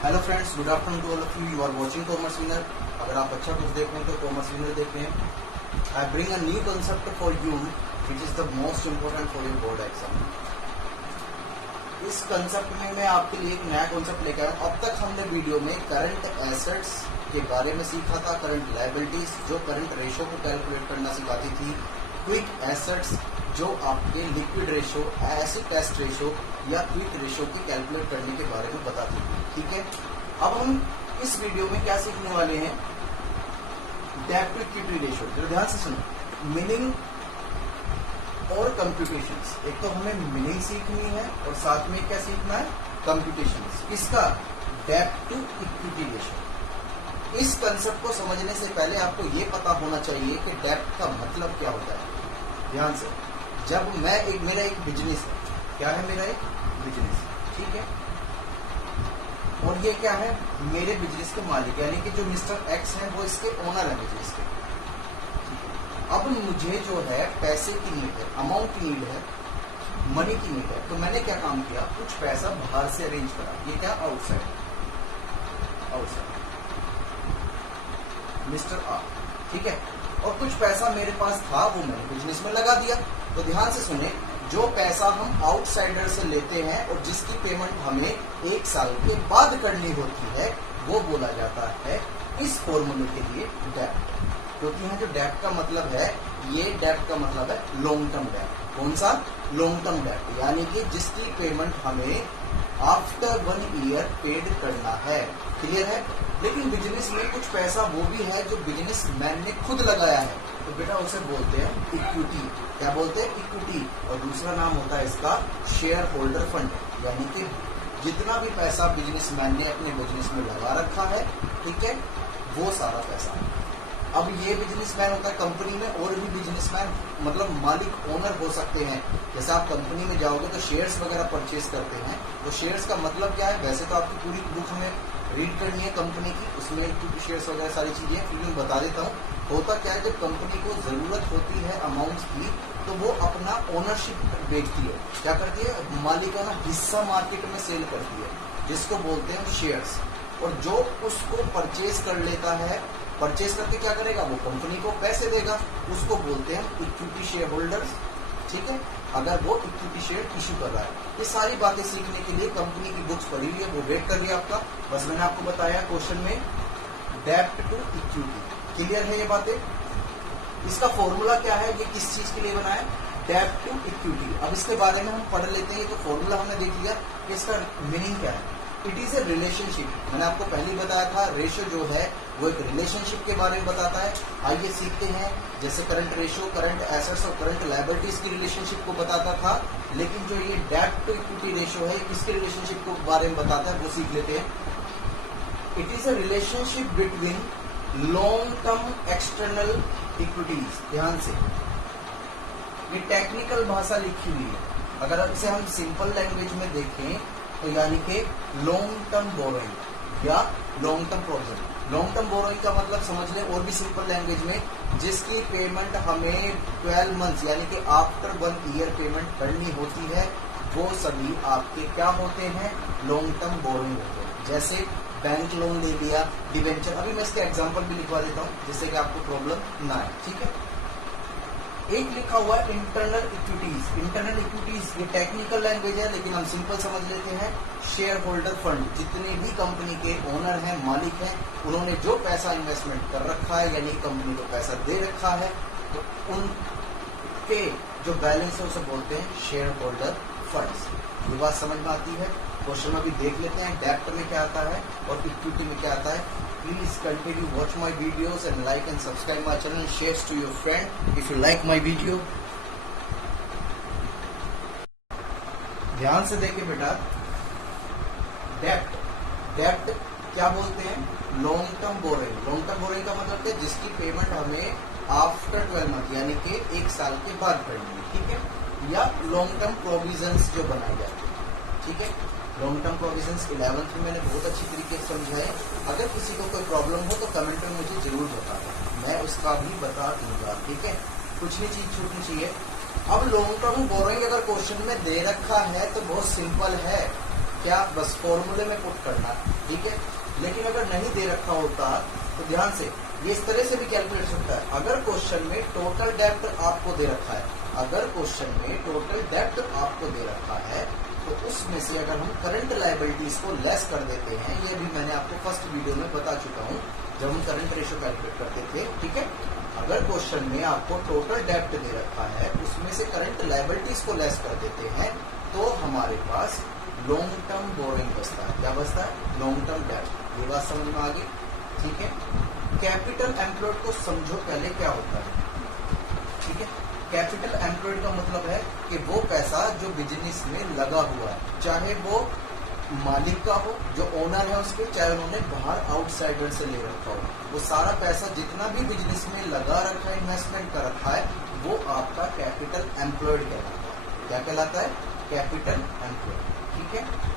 Hello friends, good afternoon to all of you are watching Commerce Winner. अगर आप अच्छा कुछ देख रहे हैं तो कॉमर्स विनर देख रहे हैं। I bring a new concept for you which is the most important for your board exam. इस कंसेप्ट में मैं आपके लिए एक नया कॉन्सेप्ट लेकर आया हूं। अब तक हमने वीडियो में करंट एसेट्स के बारे में सीखा था, करंट लायबिलिटीज जो करंट रेशो को कैलकुलेट करना सिखाती थी, क्विक एसेट्स जो आपके liquid ratio, acid test ratio या क्विक रेशो की कैलकुलेट करने के बारे में बताती थी। ठीक है, अब हम इस वीडियो में क्या सीखने वाले हैं, डेब्ट टू इक्विटी रेशो। तो ध्यान से सुनो, मीनिंग और कंप्यूटेशंस। एक तो हमें मीनिंग सीखनी है और साथ में क्या सीखना है, कंप्यूटेशंस। किसका, डेब्ट टू इक्विटी रेशो। इस कंसेप्ट को समझने से पहले आपको ये पता होना चाहिए कि डेब्ट का मतलब क्या होता है। ध्यान से, जब मेरा एक बिजनेस है, क्या है, मेरा एक बिजनेस, ठीक है, और ये क्या है, मेरे बिजनेस के मालिक यानी कि जो मिस्टर एक्स है वो इसके ओनर है बिजनेस के। अब मुझे जो है पैसे की नीड है, अमाउंट की नीड है, मनी की नीड है, तो मैंने क्या काम किया, कुछ पैसा बाहर से अरेंज करा। ये क्या, आउटसाइड मिस्टर आर, ठीक है, और कुछ पैसा मेरे पास था वो मैंने बिजनेस में लगा दिया। तो ध्यान से सुने, जो पैसा हम आउटसाइडर से लेते हैं और जिसकी पेमेंट हमें 1 साल के बाद करनी होती है, वो बोला जाता है इस फॉर्मूले के लिए डेब्ट। क्योंकि यहाँ जो डेब्ट का मतलब है, ये डेब्ट का मतलब है लॉन्ग टर्म डेब्ट। कौन सा, लॉन्ग टर्म डेब्ट, यानी कि जिसकी पेमेंट हमें आफ्टर 1 ईयर पेड करना है। क्लियर है। लेकिन बिजनेस में कुछ पैसा वो भी है जो बिजनेस मैन ने खुद लगाया है, तो बेटा उसे बोलते हैं इक्विटी। क्या बोलते हैं, इक्विटी। और दूसरा नाम होता है इसका शेयर होल्डर फंड, यानी कि जितना भी पैसा बिजनेसमैन ने अपने बिजनेस में लगा रखा है, ठीक है, वो सारा पैसा। अब ये बिजनेसमैन होता है कंपनी में, और भी बिजनेसमैन मतलब मालिक, ओनर हो सकते हैं। जैसे आप कंपनी में जाओगे तो शेयर्स वगैरह परचेज करते हैं, तो शेयर्स का मतलब क्या है, वैसे तो आपकी पूरी बुक में रीड करनी है कंपनी की, उसमें इक्विटी शेयर्स वगैरह सारी चीजें, फिर मैं बता देता हूँ। होता क्या है, जब कंपनी को जरूरत होती है अमाउंट की, तो वो अपना ओनरशिप बेचती है। क्या करती है, मालिकाना हिस्सा मार्केट में सेल करती है, जिसको बोलते हैं शेयर्स। और जो उसको परचेज कर लेता है, परचेज करके क्या करेगा, वो कंपनी को पैसे देगा, उसको बोलते हैं इक्विटी शेयर होल्डर्स। ठीक है, अगर वो इक्विटी शेयर इश्यू कर रहा है। ये सारी बातें सीखने के लिए कंपनी की बुक्स पढ़ी हुई है, वो वेट कर रही है आपका। बस मैंने आपको बताया क्वेश्चन में डेब्ट टू इक्विटी। क्लियर है ये बातें। इसका फॉर्मूला क्या है, ये किस चीज के लिए बना है, डेब्ट टू इक्विटी। अब इसके बारे में हम पढ़ लेते हैं। तो फॉर्मूला हमने देख लिया कि इसका मीनिंग क्या है। It is a relationship. मैंने आपको पहले ही बताया था, रेशो जो है वो एक रिलेशनशिप के बारे में बताता है। आइए सीखते हैं। जैसे करंट रेशो, करंट एसेट्स और करंट लायबिलिटीज की रिलेशनशिप को बताता था, लेकिन जो ये डेब्ट टू इक्विटी रेशो है, किसके रिलेशनशिप को बारे में बताता है, वो सीख लेते हैं। It is a relationship between long term external equities. ध्यान से, ये टेक्निकल भाषा लिखी हुई है। अगर इसे हम सिंपल लैंग्वेज में देखें तो यानी कि लॉन्ग टर्म बोरोइंग या long term provision. Long term borrowing का मतलब समझ लें, और भी सिंपल लैंग्वेज में, जिसकी पेमेंट हमें 12 मंथ्स यानी कि आफ्टर 1 ईयर पेमेंट करनी होती है, वो सभी आपके क्या होते हैं, लॉन्ग टर्म बोरोइंग होते हैं। जैसे बैंक लोन ले लिया, डिवेंचर। अभी मैं इसके एग्जांपल भी लिखवा देता हूँ जिससे कि आपको प्रॉब्लम ना आए। ठीक है, एक लिखा हुआ है इंटरनल इक्विटीज। इंटरनल इक्विटीज ये टेक्निकल लैंग्वेज है, लेकिन हम सिंपल समझ लेते हैं। शेयर होल्डर फंड, जितने भी कंपनी के ओनर हैं, मालिक हैं, उन्होंने जो पैसा इन्वेस्टमेंट कर रखा है, यानी कंपनी को पैसा दे रखा है, तो उनके जो बैलेंस है उसे बोलते हैं शेयर होल्डर फंड्स। ये बात समझ में आती है। क्वेश्चन अभी देख लेते हैं, डेब्ट में क्या आता है और इक्विटी में क्या आता है। Please continue watch my videos and like and subscribe my channel and share to your friend if you like my video. ध्यान से देखिए बेटा, डेब्ट क्या बोलते हैं, long term borrowing. Long term borrowing का मतलब है जिसकी पेमेंट हमें आफ्टर 12 मंथ यानी कि 1 साल के बाद करनी है। ठीक है, या लॉन्ग टर्म प्रोविजंस जो बनाई जाती है। ठीक है, लॉन्ग टर्म प्रोविजंस 11th में मैंने बहुत अच्छी तरीके से समझाए। अगर किसी को कोई प्रॉब्लम हो तो कमेंट में मुझे जरूर बताना, मैं उसका भी बता दूंगा। ठीक है, कुछ भी चीज छूटनी चाहिए। अब लॉन्ग टर्म बोरोइंग अगर क्वेश्चन में दे रखा है तो बहुत सिंपल है, क्या बस फॉर्मूले में पुट करना है, ठीक है। लेकिन अगर नहीं दे रखा होता तो ध्यान से ये इस तरह से भी कैलकुलेट होता है। अगर क्वेश्चन में टोटल डेप्ट आपको दे रखा है, अगर क्वेश्चन में टोटल डेप्ट आपको दे रखा है तो उसमें से अगर हम करंट लायबिलिटीज को लेस कर देते हैं, ये भी मैंने आपको फर्स्ट वीडियो में बता चुका हूं जब हम करंट रेशियो कैलकुलेट करते थे, ठीक है। अगर क्वेश्चन में आपको टोटल डेप्ट दे रखा है, उसमें से करंट लायबिलिटीज को लेस कर देते हैं तो हमारे पास लॉन्ग टर्म बोरोइंग बचता है। क्या बचता है? लॉन्ग टर्म डेप्ट। ये बात समझ में आ गई, ठीक है। कैपिटल एम्प्लॉयड को समझो पहले क्या होता है, ठीक है। कैपिटल एम्प्लॉयड का मतलब है कि वो पैसा जो बिजनेस में लगा हुआ है, चाहे वो मालिक का हो, जो ओनर है उसके, चाहे उन्होंने बाहर आउटसाइडर से ले रखा हो, वो सारा पैसा जितना भी बिजनेस में लगा रखा है, इन्वेस्टमेंट कर रखा है, वो आपका कैपिटल एम्प्लॉयड कहलाता है। क्या कहलाता है? कैपिटल एम्प्लॉयड, ठीक है।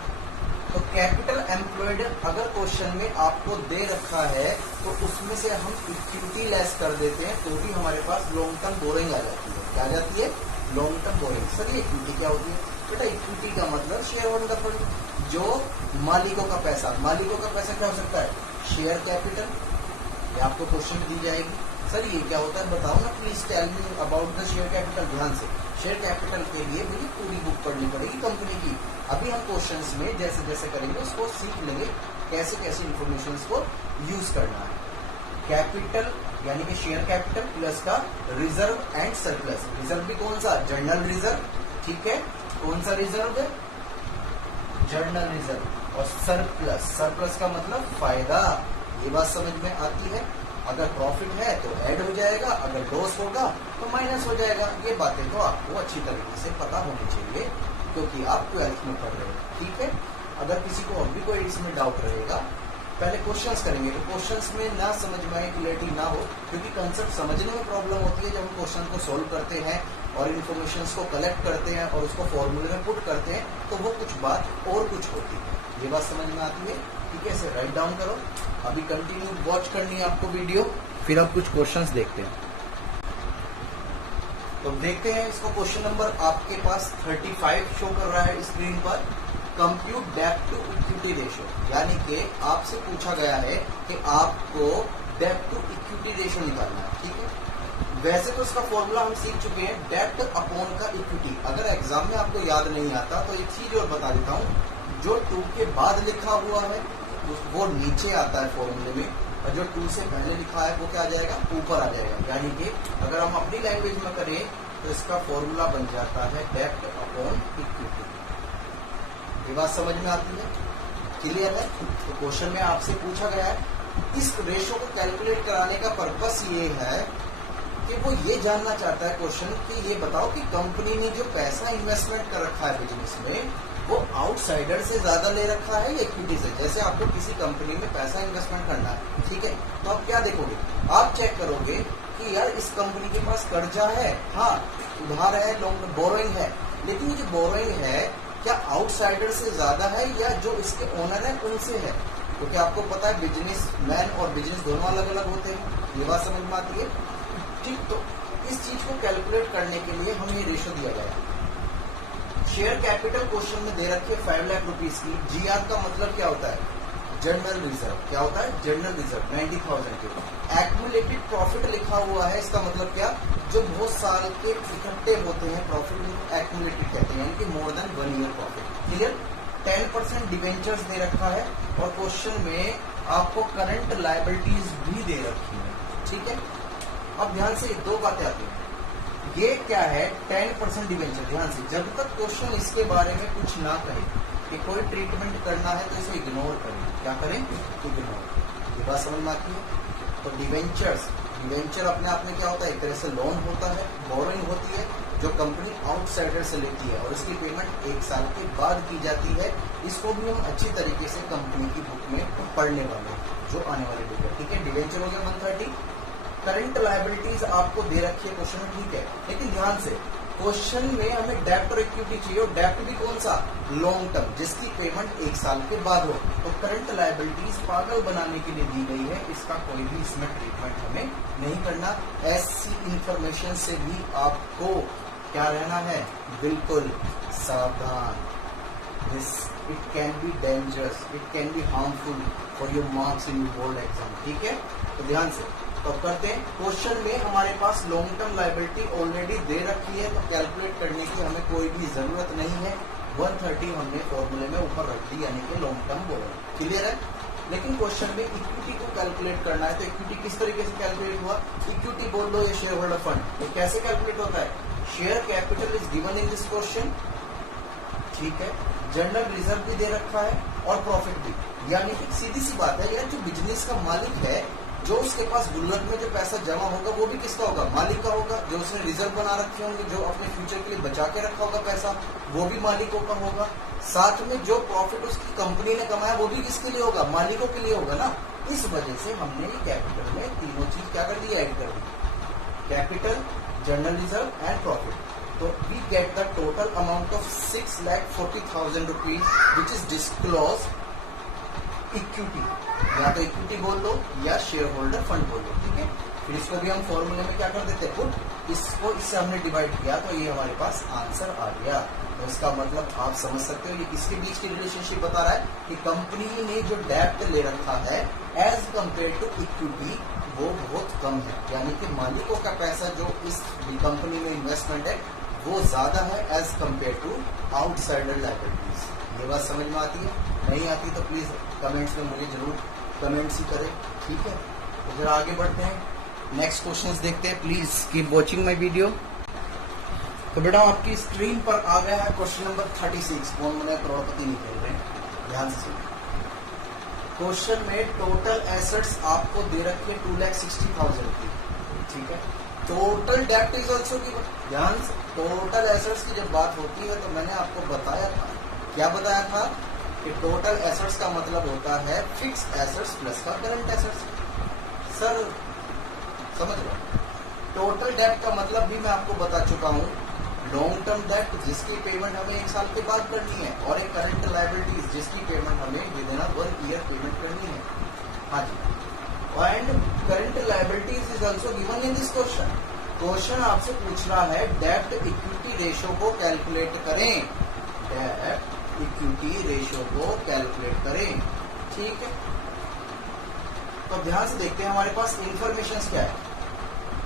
तो कैपिटल एम्प्लॉयड अगर क्वेश्चन में आपको दे रखा है तो उसमें से हम इक्विटी लेस कर देते हैं तो भी हमारे पास लॉन्ग टर्म बोरिंग आ जाती है। क्या आ जाती है? Long term borrowing. सर ये इक्विटी क्या होती है? बेटा इक्विटी का मतलब शेयर होल्डर फंड, जो मालिकों का पैसा, मालिकों का पैसा क्या हो सकता है? Share capital. ये आपको क्वेश्चन दी जाएगी, सर ये क्या होता है बताओ ना, please tell me about the share capital. ध्यान से, शेयर कैपिटल के लिए मुझे पूरी बुक पढ़नी पड़ेगी कंपनी की। अभी हम क्वेश्चंस में जैसे जैसे करेंगे उसको सीख लेंगे कैसे कैसे इंफॉर्मेशन को यूज करना है। कैपिटल यानी कि शेयर कैपिटल प्लस का रिजर्व एंड सरप्लस। रिजर्व भी कौन सा? जर्नल रिजर्व, ठीक है। कौन सा रिजर्व है? Journal reserve. और सरप्लस, सरप्लस का मतलब फायदा। ये बात समझ में आती है? अगर प्रॉफिट है तो ऐड हो जाएगा, अगर लॉस होगा तो माइनस हो जाएगा। ये बातें तो आपको अच्छी तरीके से पता होनी चाहिए क्योंकि आप 12th में पढ़ रहे हो, ठीक है। अगर किसी को और भी कोई इसमें डाउट रहेगा, पहले क्वेश्चंस करेंगे तो क्वेश्चंस में ना समझ में आए, क्लियरिटी ना हो, क्योंकि कंसेप्ट समझने में प्रॉब्लम होती है जब हम क्वेश्चन को सोल्व करते हैं और इन्फॉर्मेशन को कलेक्ट करते हैं और उसको फॉर्मूले में पुट करते हैं तो वो कुछ बात और कुछ होती है। ये बात समझ में आती है, ठीक है। इसे राइट डाउन करो। अभी कंटिन्यू वॉच करनी है आपको वीडियो, फिर आप कुछ क्वेश्चंस देखते हैं। तो देखते हैं इसको। क्वेश्चन नंबर आपके पास 35 शो कर रहा है स्क्रीन पर। कंप्यूट डेब्ट टू इक्विटी रेशियो, यानी कि आपसे पूछा गया है कि आपको डेब्ट टू इक्विटी रेशियो निकालना है, ठीक है। वैसे तो इसका फॉर्मूला हम सीख चुके हैं, डेब्ट अपॉन का इक्विटी। अगर एग्जाम में आपको याद नहीं आता तो एक चीज और बता देता हूँ, जो 2 के बाद लिखा हुआ है वो नीचे आता है फॉर्मूले में, और जो 2 से पहले लिखा है वो क्या आ जाएगा? ऊपर आ जाएगा। यानी कि अगर हम अपनी लैंग्वेज में करें तो इसका फॉर्मूला बन जाता है डेब्ट अपॉन इक्विटी। ये बात समझ में आती है? क्लियर है? तो क्वेश्चन में आपसे पूछा गया है, इस रेशियो को कैलकुलेट कराने का पर्पस ये है कि वो ये जानना चाहता है क्वेश्चन कि ये बताओ कि कंपनी ने जो पैसा इन्वेस्टमेंट कर रखा है बिजनेस में, वो आउटसाइडर से ज्यादा ले रखा है या इक्विटी से। जैसे आपको किसी कंपनी में पैसा इन्वेस्टमेंट करना है, ठीक है, तो आप क्या देखोगे? आप चेक करोगे कि यार इस कंपनी के पास कर्जा है, हाँ उधार है, लॉन्ग बोरोइंग है, लेकिन ये जो बोरोइंग है क्या आउटसाइडर से ज्यादा है या जो इसके ओनर है उनसे है? क्योंकि आपको पता है बिजनेस मैन और बिजनेस दोनों अलग अलग होते हैं। ये बात समझ में आती है, ठीक। तो इस चीज को कैलकुलेट करने के लिए हमें रेशियो दिया गया। शेयर कैपिटल क्वेश्चन में दे रखी है 5 लाख रुपीज की। जीआर का मतलब क्या होता है? Journal reserve. क्या होता है? जर्नल रिजर्व 90,000 के। एक्यूमुलेटेड प्रॉफिट लिखा हुआ है, इसका मतलब क्या? जो बहुत साल के इकट्ठे होते हैं प्रॉफिट, एक्यूमुलेटेड कहते हैं, यानी कि more than 1 year profit. Clear? 10% debentures दे रखा है और क्वेश्चन में आपको करंट लायबिलिटीज भी दे रखी है, ठीक है। अब ध्यान से 2 बातें आती हैं। ये क्या है? 10% डिवेंचर। ध्यान से, जब तक क्वेश्चन इसके बारे में कुछ ना कहे कि कोई ट्रीटमेंट करना है तो इसे इग्नोर करें। क्या करें? इग्नोर। ये बात समझ में आती है? तो डिवेंचर्स, डिवेंचर अपने आप में क्या होता है? एक तरह से लोन होता है, बोरोइंग होती है जो कंपनी आउटसाइडर से लेती है और इसकी पेमेंट 1 साल के बाद की जाती है। इसको भी हम अच्छी तरीके से कंपनी की बुक में पढ़ने वाले हैं जो आने वाले दिन है, ठीक है। डिवेंचर हो गया 130। करंट लायबिलिटीज आपको दे रखी है क्वेश्चन में, ठीक है, लेकिन ध्यान से क्वेश्चन में हमें डेब्ट और इक्विटी चाहिए और डेब्ट भी कौन सा? लॉन्ग टर्म, जिसकी पेमेंट 1 साल के बाद हो। तो करंट लायबिलिटीज पागल बनाने के लिए दी गई है, इसका कोई भी इसमें ट्रीटमेंट हमें नहीं करना। ऐसी इंफॉर्मेशन से भी आपको क्या रहना है? बिल्कुल सावधान। This it can be dangerous, it can be harmful for your marks in board exam. ठीक है, तो ध्यान से तो करते हैं। क्वेश्चन में हमारे पास लॉन्ग टर्म लायबिलिटी ऑलरेडी दे रखी है, तो कैलकुलेट करने की हमें कोई भी जरूरत नहीं है। 130 हमने फॉर्मूले में ऊपर रख दी, यानी कि लॉन्ग टर्म बोरोइंग। क्लियर है। लेकिन क्वेश्चन में इक्विटी को कैलकुलेट करना है, तो इक्विटी किस तरीके से कैलकुलेट हुआ, इक्विटी बोल दो या शेयर होल्डर फंड, ये कैसे कैलकुलेट होता है। Share capital is given in this question, ठीक है, जनरल रिजर्व भी दे रखा है और प्रॉफिट भी, यानी कि सीधी सी बात है यार, जो बिजनेस का मालिक है, जो उसके पास गुल्लक में जो पैसा जमा होगा वो भी किसका होगा, मालिक का होगा। जो उसने रिजर्व बना रखे होंगे, जो अपने फ्यूचर के लिए बचा के रखा होगा पैसा, वो भी मालिकों का होगा। साथ में जो प्रॉफिट उसकी कंपनी ने कमाया वो भी किसके लिए होगा, मालिकों के लिए होगा ना। इस वजह से हमने ये कैपिटल में तीनों चीज क्या कर दी, ऐड कर दी, capital, general reserve and profit. तो we get the total amount of 6,40,000 rupees which is disclose equity, या तो इक्विटी बोल लो या शेयर होल्डर फंड बोल लो। ठीक है, फिर इसको भी हम फॉर्मूले में क्या कर देते हैं, पुट, इसको इससे हमने डिवाइड किया तो ये हमारे पास आंसर आ गया। तो इसका मतलब आप समझ सकते हो ये किसके बीच की रिलेशनशिप बता रहा है कि कंपनी ने जो डेब्ट ले रखा है एज कंपेयर टू इक्विटी वो बहुत कम है, यानी कि मालिकों का पैसा जो इस कंपनी में इन्वेस्टमेंट है वो ज्यादा है as compare to outsider liabilities. ये बात समझ में आती है, नहीं आती तो प्लीज कमेंट्स में मुझे जरूर कमेंट्स ही करें। ठीक है, तो जरा आगे बढ़ते हैं, नेक्स्ट क्वेश्चंस देखते हैं। Please keep watching my video. तो बेटा आपकी स्क्रीन पर आ गया है क्वेश्चन नंबर 36, कौन बने करोड़पति नहीं खेल रहे हैं, ध्यान से सुनिए। क्वेश्चन में टोटल एसेट्स आपको दे रखी है 2,60,000 की। ठीक है, टोटल डेब्ट इज ऑल्सो गिवन, ध्यान से। टोटल एसेट्स की जब बात होती है तो मैंने आपको बताया था, क्या बताया था कि टोटल एसेट्स का मतलब होता है फिक्स एसेट्स प्लस का करंट एसेट्स। सर समझ लो, टोटल डेब्ट का मतलब भी मैं आपको बता चुका हूँ, लॉन्ग टर्म डेब्ट जिसकी पेमेंट हमें 1 साल के बाद करनी है, और एक करंट लायबिलिटीज जिसकी पेमेंट हमें विद इन 1 ईयर पेमेंट करनी है। हाँ जी, and current liabilities is also given in this question. Question आपसे पूछ रहा है डेब्ट इक्विटी रेशियो को कैलकुलेट करें, डेब्ट इक्विटी रेशियो को कैलकुलेट करें। ठीक है, तो ध्यान से देखते हैं हमारे पास इंफॉर्मेशन क्या है।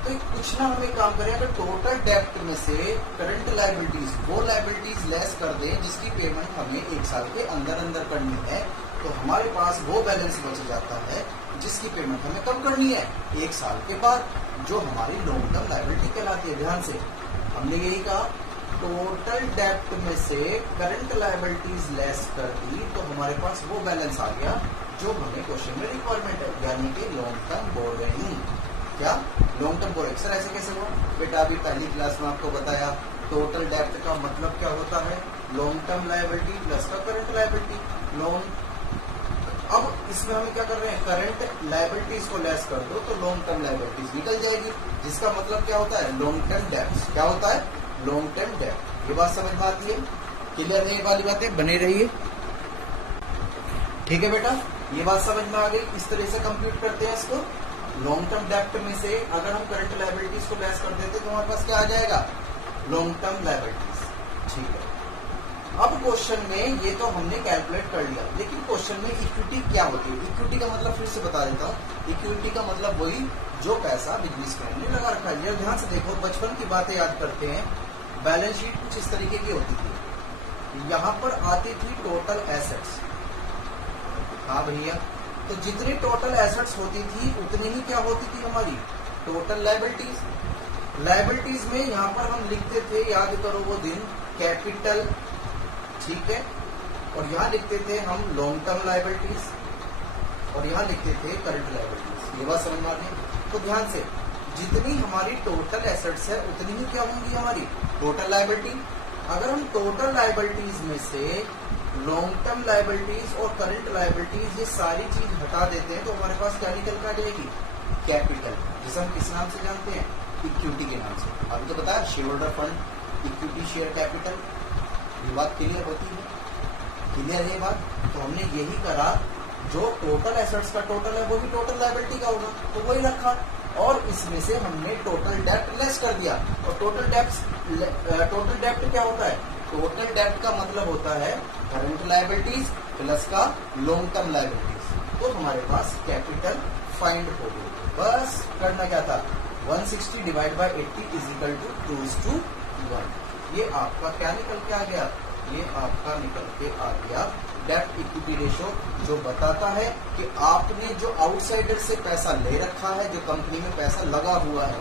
तो कुछ ना हमें काम करें, अगर टोटल डेब्ट में से करंट लायबिलिटीज वो लायबिलिटीज लेस कर दें जिसकी पेमेंट हमें 1 साल के अंदर अंदर करनी है, तो हमारे पास वो बैलेंस बच जाता है जिसकी पेमेंट हमें कब करनी है, 1 साल के बाद, जो हमारी लॉन्ग टर्म लायबिलिटी कहलाती है। ध्यान से हमने यही कहा, टोटल डेब्ट में से करंट लायबिलिटीज लेस कर दी तो हमारे पास वो बैलेंस आ गया जो हमें क्वेश्चन में रिक्वायरमेंट है, यानी कि लॉन्ग टर्म बोरोइंग। क्या लॉन्ग टर्म बोरोइंग, सर ऐसे कैसे हुआ बेटा, अभी पहली क्लास में आपको बताया टोटल डेब्ट का मतलब क्या होता है, लॉन्ग टर्म लायबिलिटी प्लस का करंट लायबिलिटी, लॉन्ग। अब इसमें हम क्या कर रहे हैं, करंट लायबिलिटीज को लेस कर दो तो लॉन्ग टर्म लायबिलिटीज निकल जाएगी, जिसका मतलब क्या होता है, लॉन्ग टर्म डेब्ट। क्या होता है, लॉन्ग टर्म डेब्ट। ये बात समझ में आती है, क्लियर है ये वाली बातें, बने रहिए। ठीक है बेटा, ये बात समझ में आ गई, इस तरह से कंप्यूट करते हैं इसको। लॉन्ग टर्म डेब्ट में से अगर हम करंट लायबिलिटीज को लेस कर देते तो हमारे पास क्या आ जाएगा, लॉन्ग टर्म लायबिलिटीज। ठीक है, अब क्वेश्चन में ये तो हमने कैलकुलेट कर लिया, लेकिन क्वेश्चन में इक्विटी क्या होती है। इक्विटी का मतलब फिर से बता देता हूँ, इक्विटी का मतलब वही जो पैसा बिजनेस मैन ने लगा रखा है। ध्यान से देखो, बचपन की बातें याद करते हैं, बैलेंस शीट कुछ इस तरीके की होती थी, यहाँ पर आती थी टोटल एसेट्स। हाँ भैया, तो जितनी टोटल एसेट्स होती थी उतनी ही क्या होती थी हमारी टोटल लायबिलिटीज। लायबिलिटीज में यहाँ पर हम लिखते थे, याद करो वो दिन, कैपिटल, ठीक है, और यहाँ लिखते थे हम लॉन्ग टर्म लायबिलिटीज, और यहाँ लिखते थे करंट लायबिलिटीज। ये बात समझ में आ गई। तो ध्यान से, जितनी हमारी टोटल एसेट्स है उतनी ही क्या होंगी हमारी टोटल लायबिलिटी। अगर हम टोटल लायबिलिटीज में से लॉन्ग टर्म लायबिलिटीज और करंट लायबिलिटीज ये सारी चीज हटा देते हैं तो हमारे पास क्या निकल कर आ जाएगी, कैपिटल, जिसे हम किस नाम से जानते हैं, इक्विटी के नाम से। अभी तो बताया, share holder fund, equity, share capital. ये बात क्लियर होती है, क्लियर है ये बात। तो हमने यही करा, जो टोटल एसेट्स का टोटल है वो भी टोटल लायबिलिटी का होगा, तो वही रखा, और इसमें से हमने टोटल डेब्ट लेस कर दिया। और टोटल डेब्ट क्या होता है, टोटल डेब्ट का मतलब होता है करंट लायबिलिटीज प्लस का लॉन्ग टर्म लायबिलिटीज, तो हमारे पास कैपिटल फाइंड हो गई। बस करना क्या था, 160 divide by 80 is equal to 2:1। ये आपका क्या निकल के आ गया, ये आपका निकल के आ गया डेब्ट इक्विटी रेशियो, जो बताता है कि आपने जो आउटसाइडर से पैसा ले रखा है, जो कंपनी में पैसा लगा हुआ है,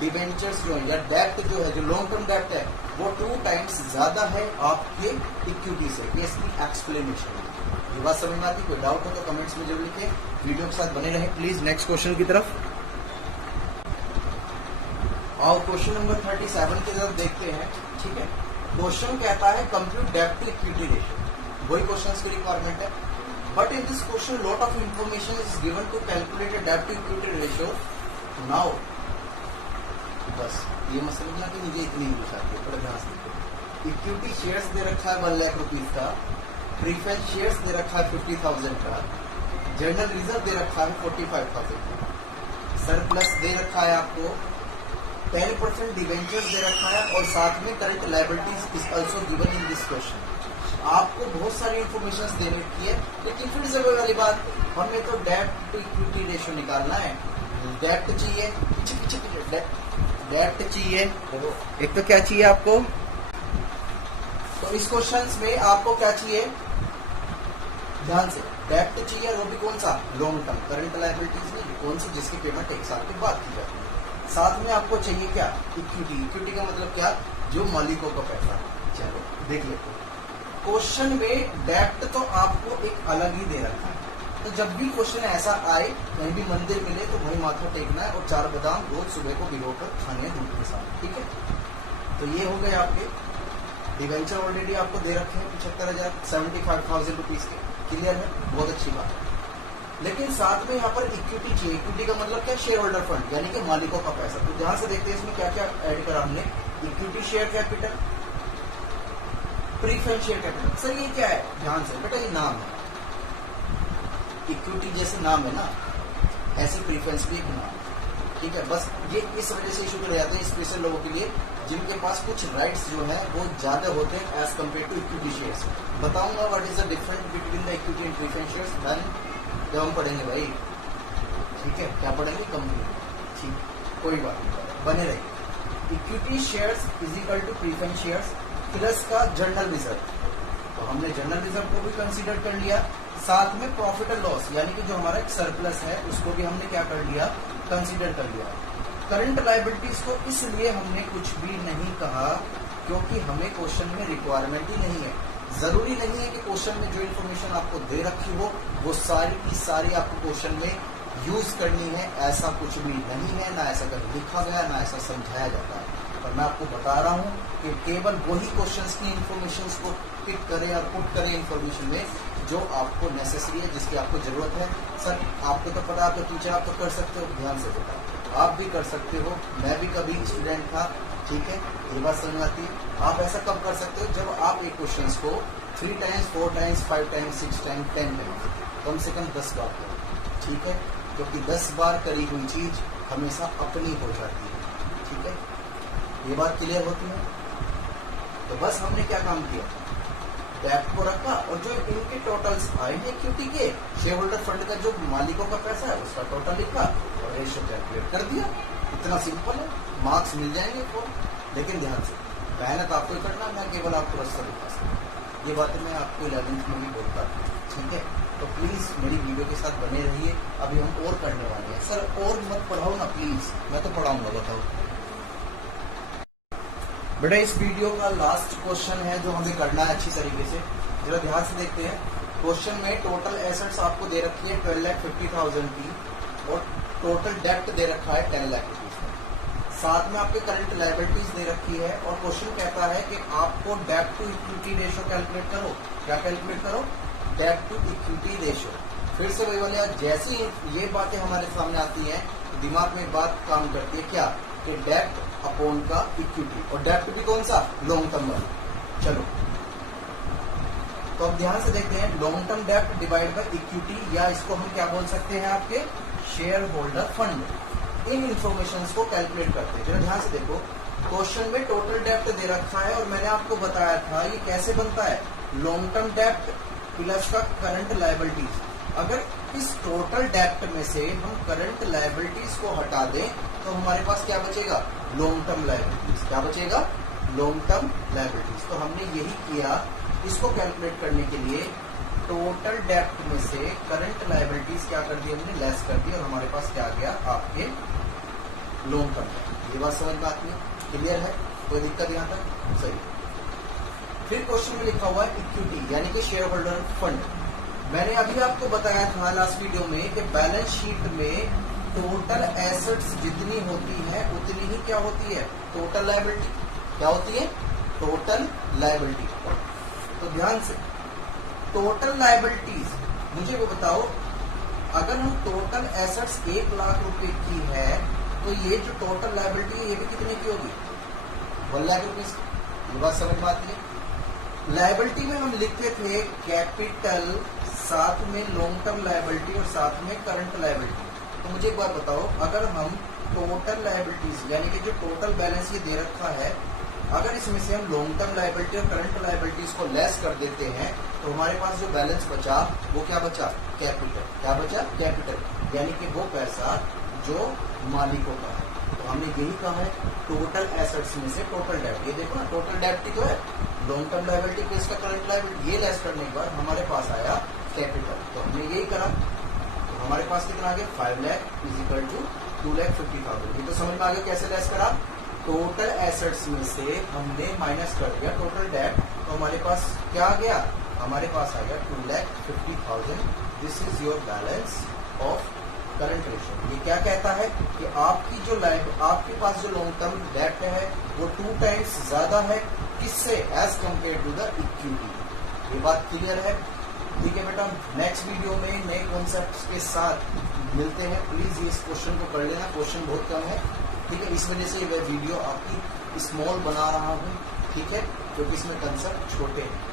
डिवेंचर्स जो है या डेब्ट जो है, जो लॉन्ग टर्म डेब्ट है, वो 2 टाइम्स ज्यादा है आपके इक्विटी से। ये इसकी एक्सप्लेनेशन है। ये बात समझ में आती, कोई डाउट हो तो कमेंट्स में जरूर लिखें, वीडियो के साथ बने रहें प्लीज। नेक्स्ट क्वेश्चन की तरफ आओ, क्वेश्चन नंबर 37 की तरफ देखते हैं। ठीक है, क्वेश्चन कहता है कंप्यूट डेब्ट टू इक्विटी रेशियो, वही क्वेश्चन की रिक्वायरमेंट है। But in this question lot of information is given to calculate डेब्ट टू इक्विटी रेशियो। नाउ बस ये मत समझना कि मुझे इतनी इंग्लिश आती है, थोड़ा ध्यान से देखो। इक्विटी शेयर्स दे रखा है 1 लाख रुपीज का, प्रीफरेंस शेयर्स दे रखा है 50,000 का, जनरल रिजर्व दे रखा है 45,000 का, सरप्लस दे रखा है आपको 10% डिवेंचर्स दे रखा है, और साथ में current liabilities is also given in this question. आपको बहुत सारी इंफॉर्मेशन देने की है, लेकिन फिर से वही वाली बात, हमें तो डेब्ट टू इक्विटी रेशियो निकालना है। डेब्ट चाहिए, पीछे पीछे पीछे डेब्ट चाहिए, एक तो क्या चाहिए आपको, तो इस क्वेश्चन में आपको क्या चाहिए, ध्यान से, डेब्ट चाहिए, वो भी कौन सा, लॉन्ग टर्म, करंट लायबिलिटीज नहीं, कौन सी, जिसकी पेमेंट 1 साल के बाद की जाती है। साथ में आपको चाहिए क्या, इक्विटी। इक्विटी का मतलब क्या, जो मालिकों का पैसा। चलो देख लेते हैं। क्वेश्चन में डेब्ट तो आपको एक अलग ही दे रखा है, तो जब भी क्वेश्चन ऐसा आए, कहीं भी मंदिर मिले तो वही माथा टेकना है, और 4 बादाम रोज सुबह को भिगोकर खाने हैं दूध के साथ। ठीक है, तो ये हो गए आपके डिवेंचर, ऑलरेडी आपको दे रखे हैं 75,000 75,000 रुपीज के, क्लियर है, बहुत अच्छी बात है। लेकिन साथ में यहाँ पर इक्विटी चाहिए। इक्विटी का मतलब क्या, शेयर होल्डर फंड, यानी कि मालिकों का पैसा। तो ध्यान से देखते हैं इसमें क्या क्या ऐड करा हमने। Equity share capital, preference share capital. Sir ये क्या है, ध्यान से बेटा, ये नाम है, इक्विटी जैसे नाम है ना, ऐसे प्रीफरेंस भी एक नाम है। ठीक है, बस ये इस वजह से इशू कर जाते हैं स्पेशल लोगों के लिए, जिनके पास कुछ राइट्स जो है वो ज्यादा होते हैं as compare to equity shares. बताऊंगा what is the difference between the equity and preference shares, then जब हम पढ़ेंगे भाई। ठीक है, क्या पढ़ेंगे, कंपनी। ठीक, कोई बात नहीं, बने रहिए। Equity shares is equal to preference shares plus का जनरल रिजर्व, तो हमने जनरल रिजर्व को भी कंसीडर कर लिया, साथ में प्रॉफिट एंड लॉस, यानी कि जो हमारा एक सरप्लस है उसको भी हमने क्या कर लिया, कंसीडर कर लिया। करंट लायबिलिटीज को इसलिए हमने कुछ भी नहीं कहा, क्योंकि हमें क्वेश्चन में रिक्वायरमेंट ही नहीं है। जरूरी नहीं है कि क्वेश्चन में जो इन्फॉर्मेशन आपको दे रखी हो वो सारी की सारी आपको क्वेश्चन में यूज करनी है, ऐसा कुछ भी नहीं है, ना ऐसा कहीं लिखा गया, ना ऐसा समझाया जाता है। पर मैं आपको बता रहा हूँ कि केवल वही क्वेश्चंस की इन्फॉर्मेशन को पिक करें और पुट करें इन्फॉर्मेशन में जो आपको नेसेसरी है, जिसकी आपको जरूरत है। सर आपको तो पता, आप तो टीचर, आप तो कर सकते हो, ध्यान से बताओ, आप भी कर सकते हो, मैं भी कभी स्टूडेंट था। ठीक है, ये बात समझ आती है। आप ऐसा कब कर सकते हो, जब आप एक क्वेश्चन को 3 times 4 times 5 times 6 times 10 times, कम से कम 10 बार करो। ठीक है, क्योंकि 10 बार करी हुई चीज हमेशा अपनी हो जाती है। ठीक है, ये बात क्लियर होती है। तो बस हमने क्या काम किया, डेब्ट को रखा, और जो इनके टोटल्स आए हैं इक्विटी के, शेयर होल्डर फंड का जो मालिकों का पैसा है उसका टोटल लिखा और रेशियो कैलकुलेट कर दिया। इतना सिंपल है, मार्क्स मिल जाएंगे को। लेकिन ध्यान से, मेहनत आपको ही करना, मैं केवल आपको रास्ता दिखा सकता। ये बातें मैं आपको 11th में भी बोलता। ठीक है, तो प्लीज मेरी वीडियो के साथ बने रहिए। अभी हम और करने वाले हैं। सर और मत पढ़ाओ ना प्लीज, मैं तो पढ़ाऊंगा, बताओ बेटा। इस वीडियो का लास्ट क्वेश्चन है जो हमें करना है अच्छी तरीके से, जरा ध्यान से देखते हैं। क्वेश्चन में टोटल एसेट्स आपको दे रखी है 12,50,000 की, और टोटल डेब्ट दे रखा है 10 लाख रुपीज का। साथ में आपके करंट लायबिलिटीज दे रखी है, और क्वेश्चन कहता है कि आपको डेब्ट टू इक्विटी रेशियो कैलकुलेट करो। क्या कैलकुलेट करो, डेब्ट टू इक्विटी रेशियो। फिर से वही वाले, जैसे ये बातें हमारे सामने आती हैं तो दिमाग में बात काम करती है, क्या कि डेब्ट अपॉन का इक्विटी, और डेब्ट भी कौन सा, लॉन्ग टर्म वाला। चलो तो अब ध्यान से देखते हैं, लॉन्ग टर्म डेब्ट डिवाइड बाय इक्विटी, या इसको हम क्या बोल सकते हैं, आपके शेयर होल्डर फंड। इन इंफॉर्मेशन को कैलकुलेट करते हैं। जरा ध्यान से देखो, क्वेश्चन में टोटल डेब्ट दे रखा है, और मैंने आपको बताया था ये कैसे बनता है, लॉन्ग टर्म डेप्ट प्लस का करंट लायबिलिटीज। अगर इस टोटल डेप्ट में से हम करंट लायबिलिटीज को हटा दें तो हमारे पास क्या बचेगा? Long term liabilities. क्या बचेगा? Long term liabilities. तो हमने यही किया, इसको कैलकुलेट करने के लिए टोटल डेप्ट में से करंट लायबिलिटीज क्या कर दी हमने? लेस कर दी, और हमारे पास क्या आ गया? आपके लॉन्ग टर्म डेप्ट। ये बात समझ में आती है? क्लियर है? कोई दिक्कत यहाँ तक? सही। फिर क्वेश्चन में लिखा हुआ है इक्विटी यानी कि शेयर होल्डर फंड। मैंने अभी आपको बताया था लास्ट वीडियो में कि बैलेंस शीट में टोटल एसेट्स जितनी होती है उतनी ही क्या होती है? Total liability. क्या होती है? Total liability. तो ध्यान से, टोटल लायबिलिटीज मुझे वो बताओ, अगर हम टोटल एसेट्स 1 लाख रुपए की है तो ये जो टोटल लायबिलिटी है ये भी कितने की होगी? 1 लाख रुपीज। ये बात समझ में आती है? लायबिलिटी में हम लिखते थे कैपिटल, साथ में लॉन्ग टर्म लायबिलिटी और साथ में करंट लायबिलिटी। तो मुझे एक बात बताओ, अगर हम टोटल लायबिलिटीज यानी कि जो टोटल बैलेंस ये दे रखा है, अगर इसमें से हम लॉन्ग टर्म लायबिलिटी और करंट लायबिलिटीज को लेस कर देते हैं तो हमारे पास जो बैलेंस बचा वो क्या बचा? कैपिटल। क्या बचा? कैपिटल, यानी कि वो पैसा जो मालिकों का है। तो हमने यही कहा है टोटल एसेट्स में से टोटल डेप्ट। ये देखो ना, टोटल डेप्ट ही तो है, लॉन्ग टर्म लायबिलिटी प्लस का करंट लायबिलिटी। ये लेस करने के बाद हमारे पास आया कैपिटल। तो हमने यही करा, तो हमारे पास कितना आ गया? 5 लाख इज इक्वल टू 2,50,000। ये तो समझ में आ गया कैसे लेस करा? टोटल एसेट्स में से हमने माइनस कर दिया टोटल डेप्ट, तो हमारे पास क्या आ गया? हमारे पास आ गया 2,50,000। This is your balance of current ratio. ये क्या कहता है कि आपकी जो आपके पास जो लॉन्ग टर्म डेप्ट है वो 2 टाइम्स ज्यादा है, किससे? As compare to the equity. ये बात क्लियर है? ठीक है बेटा, नेक्स्ट वीडियो में नए कॉन्सेप्ट्स के साथ मिलते हैं। प्लीज इस क्वेश्चन को कर लेना, क्वेश्चन बहुत कम है। ठीक है, इस वजह से मैं वीडियो आपकी स्मॉल बना रहा हूँ। ठीक है, क्योंकि इसमें कंसेप्ट छोटे हैं।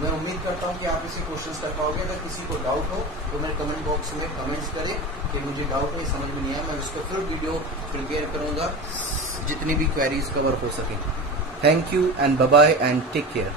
मैं उम्मीद करता हूँ कि आप इसे क्वेश्चंस कर पाओगे। अगर किसी को डाउट हो तो मेरे कमेंट बॉक्स में कमेंट्स करें कि मुझे डाउट है, समझ में नहीं आया। मैं उसको फिर वीडियो प्रिपेयर करूंगा जितनी भी क्वेरीज कवर हो सके। Thank you and bye bye and take care.